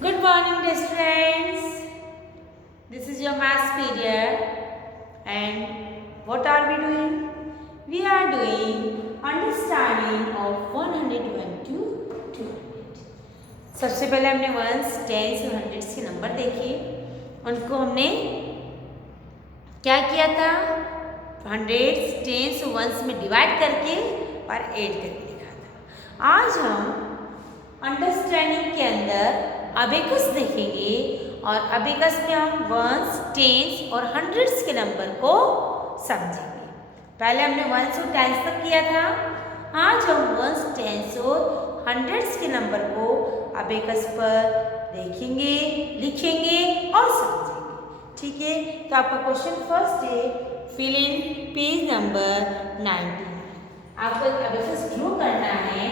Good morning, dear students. This is your maths period, and what are we doing? We are doing understanding of 101 to 200. सबसे पहले हमने once, tense और hundreds के number देखे. उनको हमने क्या किया था? हंड्रेड्स, टेंस, वंस में डिवाइड करके और ऐड करके लिखा था. आज हम अंडरस्टैंडिंग के अंदर अबेकस देखेंगे और अबेकस में हम वंस, टेंस और हंड्रेड्स के नंबर को समझेंगे. पहले हमने वंस और टेंस तक किया था. आज हम वंस, टेंस और हंड्रेड्स के नंबर को अबेकस पर देखेंगे, लिखेंगे और समझेंगे. ठीक है, तो आपका क्वेश्चन फर्स्ट है, फिल इन पेज नंबर 19. आपको एक अबेकस ड्रॉ करना है,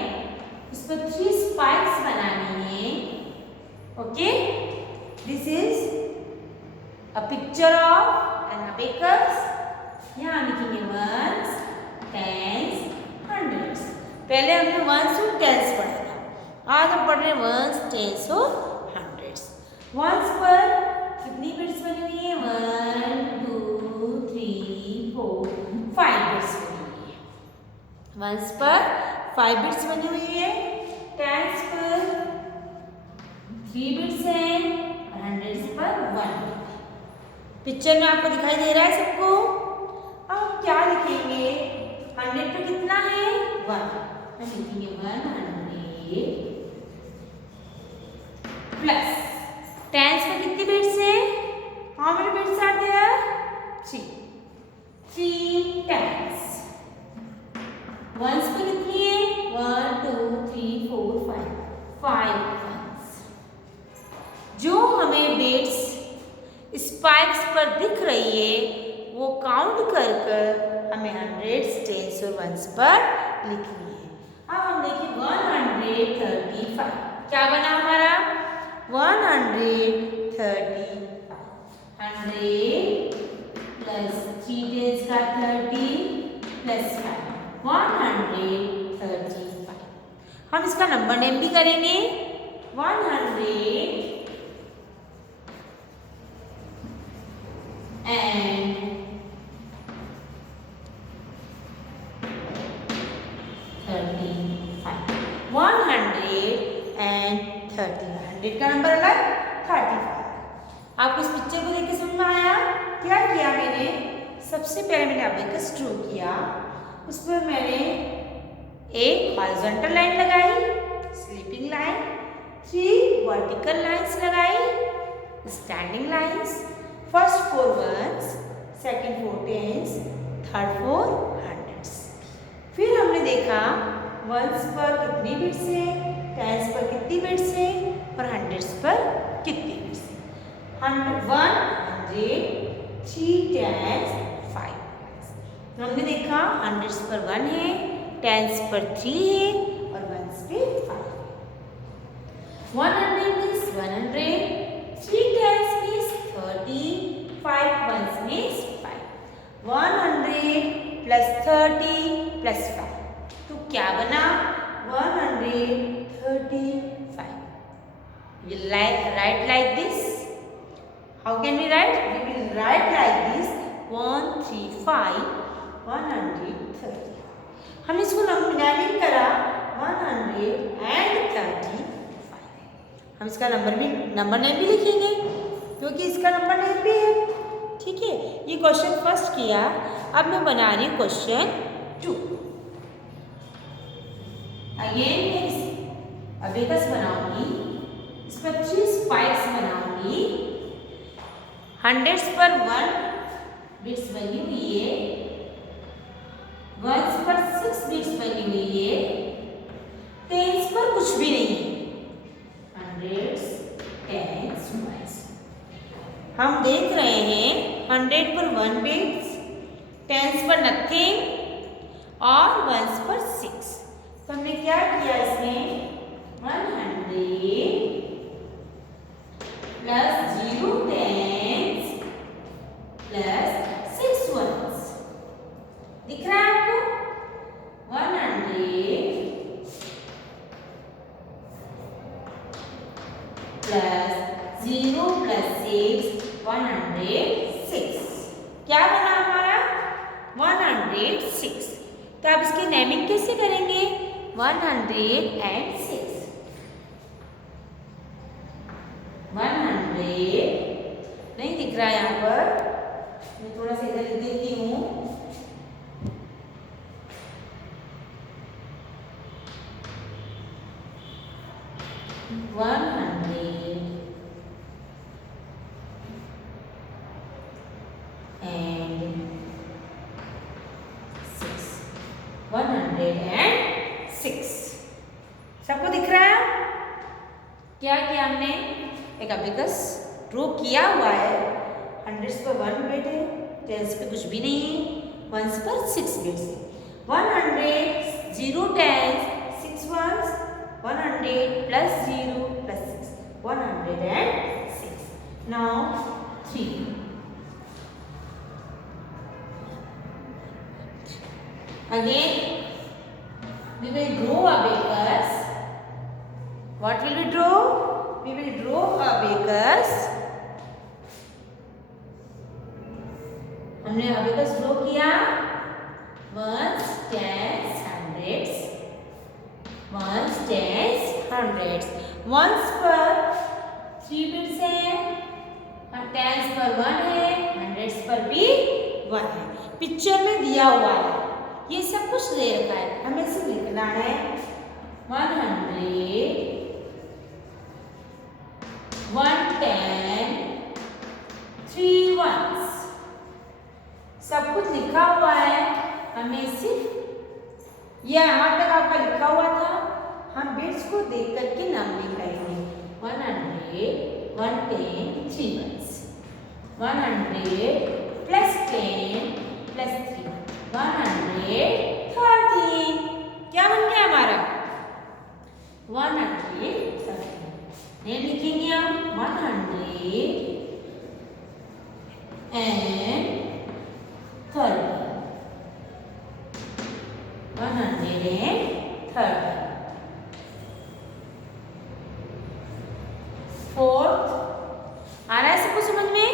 उस पर 3 स्पाइक्स बनानी है. Okay, this is a picture of an abacus. यहाँ लिखेंगे वंस, टेंस, हंड्रेड्स. पहले हमने वंस और टेंस पढ़ा था. आज हम पढ़ रहे हैं वंस, टेंस और हंड्रेड्स. वंस पर कितनी बिट्स बनी हुई है? 1 2 3 4 5 बिट्स बनी हुई है. वंस पर 5 बिट्स बनी हुई है. टेंस पर 3 बिट्स हैं और हंड्रेड्स पर 1 बिट. पिक्चर में आपको दिखाई दे रहा है सबको. अब क्या लिखेंगे? 100 पे कितना है? 1. हम लिखेंगे 100 प्लस. टेंस पे कितनी बिट्स है? How many bits are there? 3 tens. Ones पे कितनी है? 1 2 3 4 5 वंस. जो हमें बिट्स स्पाइक्स पर दिख रही है वो काउंट कर कर हमें हंड्रेड्स, टेंस और वंस पर लिखनी है. अब हम देखिए 135. क्या बना हमारा? 135. 100 प्लस 3 टेंस का 30 प्लस 5 135. हम इसका नंबर नेम भी करेंगे. 100 and 35. 130. 100 का नंबर अलग, 35. आपको इस पिक्चर को देख के समझ में आया? क्या किया मैंने? सबसे पहले मैंने अबेकस ड्रॉ किया. उस पर मैंने एक हॉरिजॉन्टल लाइन लगाई, स्लीपिंग लाइन, 3 वर्टिकल लाइंस लगाई, standing lines. First 4 ones, second 4 tens, third 4 hundreds. फिर हमने देखा वंस पर कितनी बिट्स है, टेंस पर कितनी बिट्स है और हंड्रेड्स पर कितनी बिट्स है. 100 3 टेंस 5. हमने देखा हंड्रेड्स पर 1 है, टेंस पर 3 है और वंस पे 5 है. 100 means 100, 3 tens means 30, 5 ones means 5. 100 plus 30 plus 5. तो क्या बना? 135. We write like this. How can we write? We will write like this. 135 130. हम इसको नंबरिंग करा 135. हम इसका नंबर नेम भी लिखेंगे क्योंकि इसका नंबर नेम भी है. ठीक है, ये क्वेश्चन फर्स्ट किया. अब मैं बना रही हूँ क्वेश्चन 2. अगेन मैं अबेकस बनाऊंगी. इस पर 3 स्पाइक्स बनाऊंगी. हंड्रेड्स पर 1 बिट्स बनी हुई है. वंस पर 6 बिट्स बनी हुई है. टेंस पर कुछ भी नहीं है. Hundreds, tens, ones. हम देख रहे हैं 100 पर 1 बिट्स, टेंस पर नथिंग और वंस पर 6. तो हमने क्या किया इसमें? 100 प्लस 0 टेंस प्लस 6 वंस. दिख रहा है आपको? 100 प्लस 0 प्लस 6 106। क्या बना हमारा 106। तो आप इसकी नेमिंग कैसे करेंगे 106 100 नहीं दिख रहा है यहाँ पर, मैं थोड़ा सा इधर लिख देती हूँ। वन हंड्रेड एंड 106 सबको दिख रहा है। क्या किया हमने एक अबेकस ड्रॉ किया हुआ है। हंड्रेड्स पर 1 बिट है, टेंस पे कुछ भी नहीं है, वंस पर 6 बिट्स है। 100 0 tens 6 ones 100 plus 0 plus 6 106। Now 3 again we will draw abacus. What will we draw? We will draw abacus. हमने abacus draw किया ones, tens, hundreds, ones, tens, hundreds. ones पर 3 बिट्स हैं, tens पर 1 है, hundreds पर भी 1 है। पिक्चर में दिया हुआ है, ये सब कुछ दे रखा है, हमें सिर्फ लिखना है 100 110 3 ones। सब कुछ लिखा हुआ है, हमें सिर्फ ये यहाँ तक आपका लिखा हुआ था, हम बिट्स को देख करके नाम लिखाएंगे 100 110 3 ones 100 प्लस 10 प्लस 3 113। क्या बन गया हमारा 113। नहीं लिखेंगे हम 100 एंड 30 130। फोर्थ आ रहा है सबको समझ में।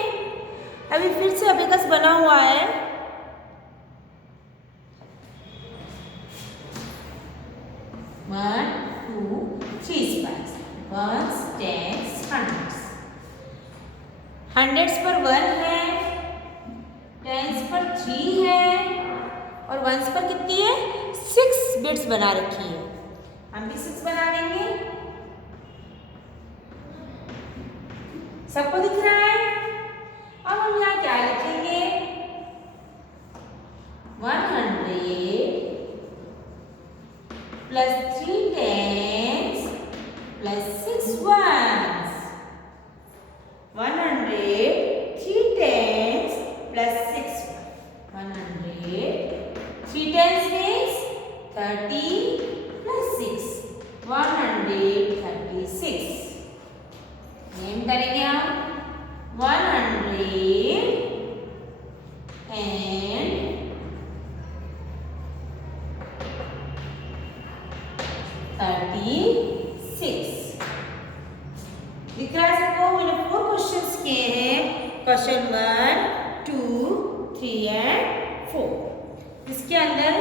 अभी फिर से अबेकस बना हुआ है। One two three spice once tens hundreds. Hundreds पर 1 है, टेंस पर 3 है और वंस पर कितनी है 6 बिट्स बना रखी है। हम भी 6 बना देंगे। सबको दिख रहा है। अब हम यहाँ क्या लिखेंगे 100 plus 3 tens plus 6 ones 100 3 tens plus 6 100 3 tens means 30 plus 6 136। Name करेंगे हम 100 एंड 36। दिख रहा है सबको। मैंने 4 क्वेश्चंस किए हैं, क्वेश्चन 1 2 3 एंड 4। इसके अंदर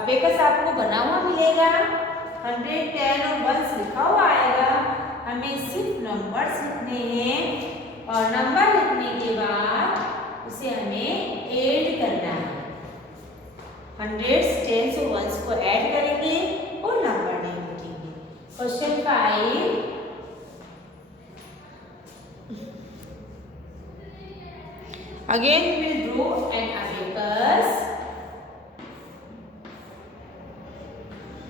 अबेकस आपको बना हुआ मिलेगा, 100 10 और 1 लिखा हुआ आएगा। हमें सिर्फ नंबर्स लिखने हैं और नंबर लिखने के बाद उसे हमें ऐड करना है। हंड्रेड्स टेंस और वंस को ऐड करेंगे और नंबर नेम लिखेंगे। Question 5 again we will draw an abacus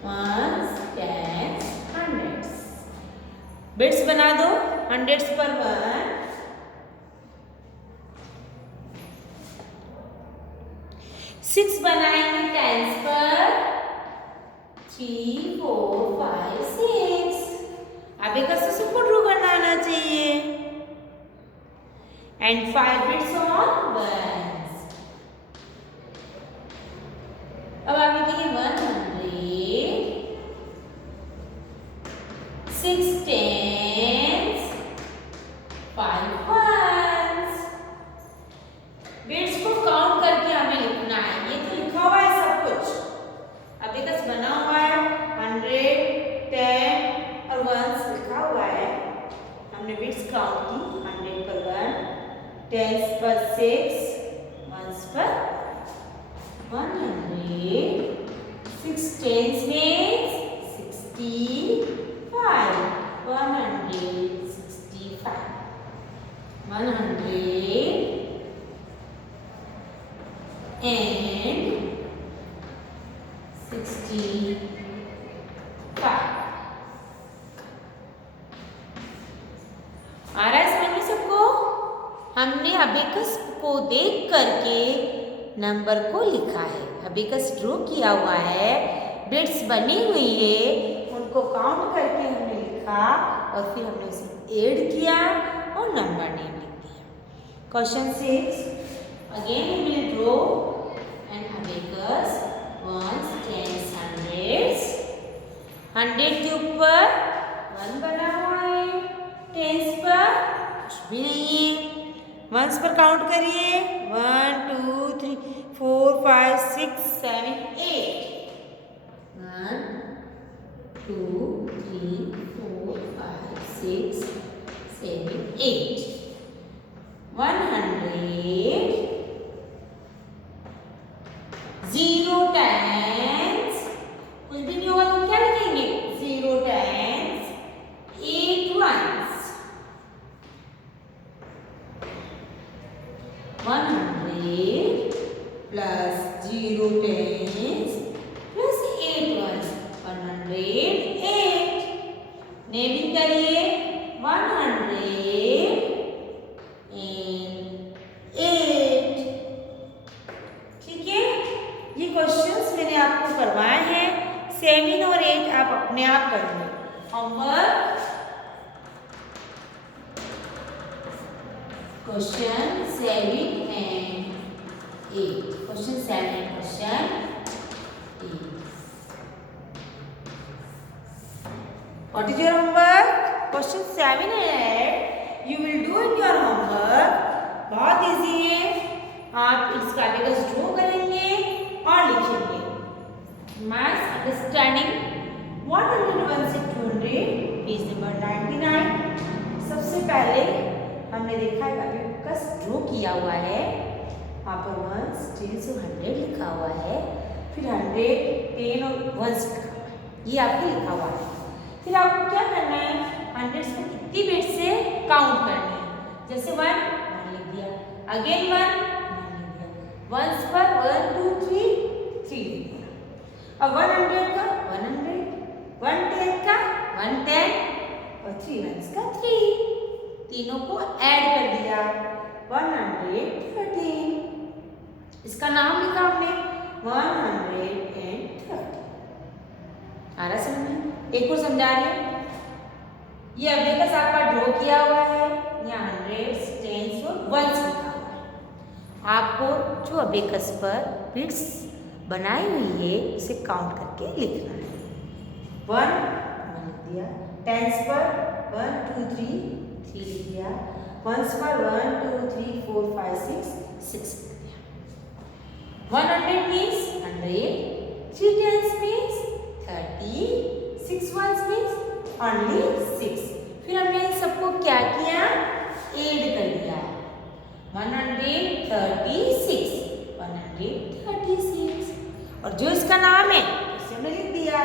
ones tens hundreds। Bits बना दो। हंड्रेड्स पर 1 6 बनाएंगे टेंस पर 3 4 5 6। अबेकस से सबको ड्रॉ करना आना चाहिए। And 5 beads on ones. अब आप लिखेंगे 100 6 टेंस वंस लिखा हुआ है, हमने बिट्स काउंट की 100 पर 1, टेंस पर 6, वंस पर 100, 6 tens means 65, 165, 165. आ रहा है समझ में सबको? हमने अबेकस को देख करके नंबर को लिखा है। अबेकस ड्रॉ किया हुआ है, बिट्स बनी हुई है, उनको काउंट करके हमने लिखा और फिर हमने उसे ऐड किया और नंबर नेम लिख दिया। Question 6, again we will draw an abacus, ones, tens, hundreds. 100 के ऊपर 1 बना हुआ है, टेंस पर कुछ भी नहीं है, वंस पर काउंट करिए 1 2 3 4 5 6 7 8, 1 2 3 4 5 6 7 8, 100, 0 tens, कुछ भी नहीं होगा तो क्या लिखेंगे? 0 tens, 8 ones, 100 plus 0 tens plus 8 ones, 108. Naming करिए 108. ठीक है, ये क्वेश्चंस मैंने आपको करवाए हैं। 7 और 8 आप अपने आप करेंगे। Homework question 7 and 8. Question 7 and question 8. What is your homework? Question 7 and 8 you will do in your homework. बहुत इजी है, आप इसका अबेकस ड्रॉ करेंगे और लिखेंगे। मैथ्स अंडरस्टैंडिंग 101 से 200, पेज नंबर 99। सबसे पहले हमने देखा है अबेकस ड्रॉ किया हुआ है, वहाँ पर 1 10 और 100 लिखा हुआ है, फिर 100 10 और 1 लिखा हुआ है, ये आपके लिखा हुआ है। फिर आपको क्या करना है, 100 को कितनी बिट से काउंट करनी है। जैसे 1 लिख दिया, अगेन 1 लिख दिया, वंस पर 1 2 3 3 लिख दिया। अब 100 का 100, 110 का 110 और 3 ones का 3, तीनों को ऐड कर दिया 113। इसका नाम लिखा हमने 130। आ रहा समझ में? एक और समझा रही हूँ। ये अबेकस आपका ड्रॉ किया हुआ है, यहाँ 100 10 और 1 लिखा हुआ है। आपको जो अबेकस पर बिट्स बनाई हुई है उसे काउंट करके लिखना है। 1 लिख दिया, टेंस पर 1 2 3 3 लिख दिया, वंस पर 1 2 3 4 5 6 लिख दिया। 100 means 100, 3 tens means 30, 6 ones means only 6। फिर हमने इन सबको क्या किया, ऐड कर दिया, 136, 136, और जो इसका नाम है उसे हमने लिख दिया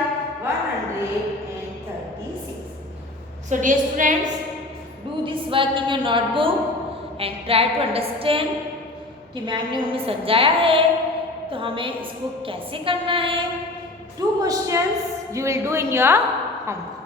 136। So dear students, do this work in your notebook and try to understand कि मैम ने हमें समझाया है तो हमें इसको कैसे करना है। 2 questions you will do in your homework.